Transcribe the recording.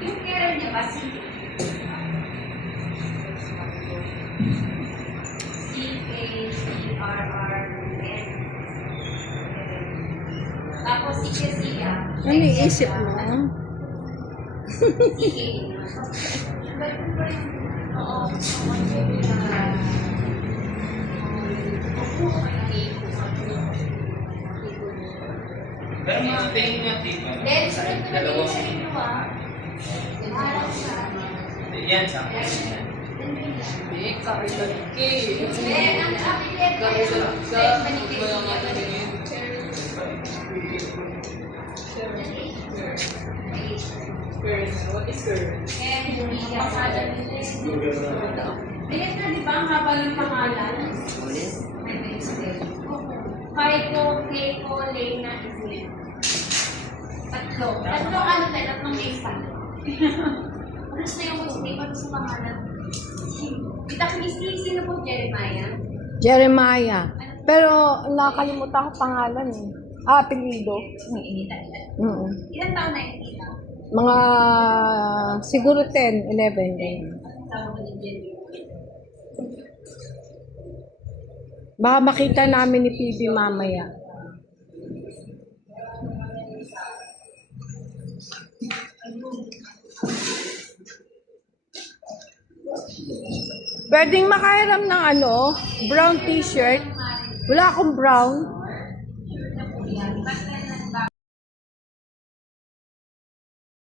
Yung carrier niya ba, C-K-C-R-R-N. Tapos si Kezia. Ano iisip mo? C-K. Pero mga tingin nga, tingin. Then, sunod naman yung sa inyo Mahalaw siya. Yan, sa akin. Then, ang aking letter, then, What is current? and yung pangalan nila. Bilis na, di ba? Ang haba ng pangalan. May mistake. Kaiko, Keiko, Lena, Isle. Tatlong ano tayo? Tatlong mesa. Gusto yung mistake pa sa pangalan. Kita sino po, Jeremiah? Jeremiah. Pero nakalimutan ko pangalan eh. Apelido. Ilan taon na yung kita? Mga siguro 10, 11 din. Tawag ko ni Jeremiah. Baka makita namin ni PB mamaya. Pwedeng makahiram ng brown t-shirt. Wala akong brown.